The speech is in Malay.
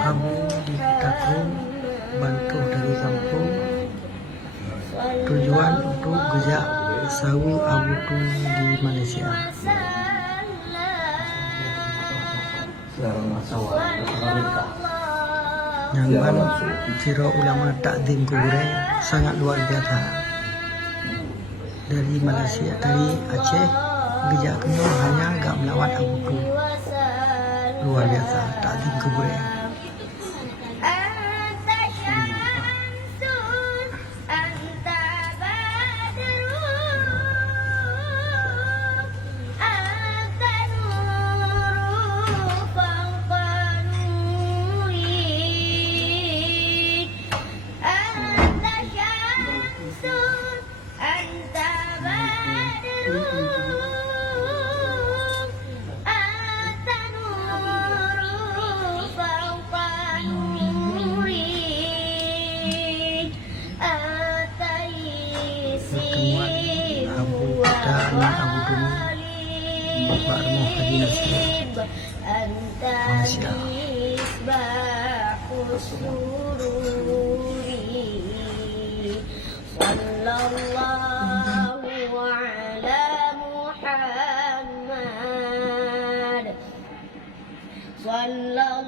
Abu di Takrum, bantu dari kampung. Tujuan untuk gejak sawi Abu tu di Malaysia. Nyamban ciro ulama takdim kuburan sangat luar biasa. Dari Malaysia, dari Aceh, gejak kenyo hanya agak melawat Abu tu. Luar biasa takdim kuburan. Pertemuan Abu dan Abu Duni Bapak Rumah Haji Nasir Malaysia. Sallallahu ala Muhammad.